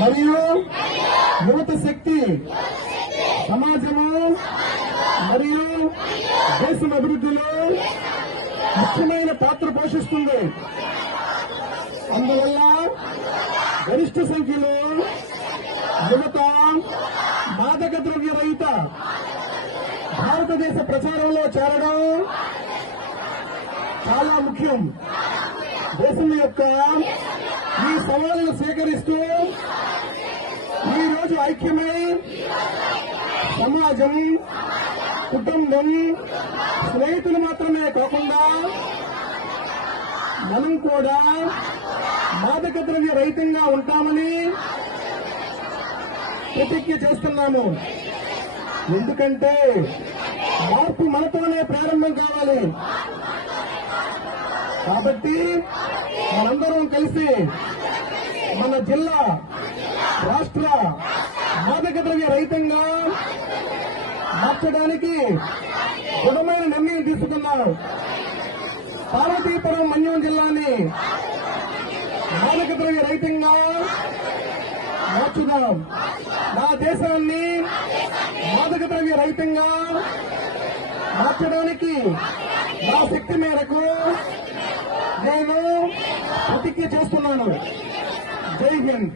మరియు యువత శక్తి సమాజము మరియు దేశం అభివృద్ధిలో ముఖ్యమైన పాత్ర పోషిస్తుంది. అందువల్ల గరిష్ట సంఖ్యలో యువత మాదక ద్రవ్య రహిత భారతదేశ ప్రచారంలో చేరడం చాలా ముఖ్యం. దేశం యొక్క ఈ సవాళ్లను స్వీకరిస్తూ ఈ రోజు ఐక్యమై సమాజం, కుటుంబం, స్నేహితులు మాత్రమే కాకుండా మనం కూడా మాదక ద్రవ్య రహితంగా ఉంటామని ప్రతిజ్ఞ చేస్తున్నాము. ఎందుకంటే మార్పు మనతోనే ప్రారంభం కావాలి. కాబట్టి మనందరం కలిసి మన జిల్లా, రాష్ట్ర మాదక ద్రవ్య రహితంగా మార్చడానికి దృఢమైన నిర్ణయం తీసుకున్నాం. పార్వతీపురం మన్యం జిల్లాని మాదక ద్రవ్య రహితంగా మార్చుదాం. నా దేశాన్ని మాదక ద్రవ్య రహితంగా మార్చడానికి నా శక్తి మేరకు నేను ప్రతిజ్ఞ చేస్తున్నాను. జై హింద్.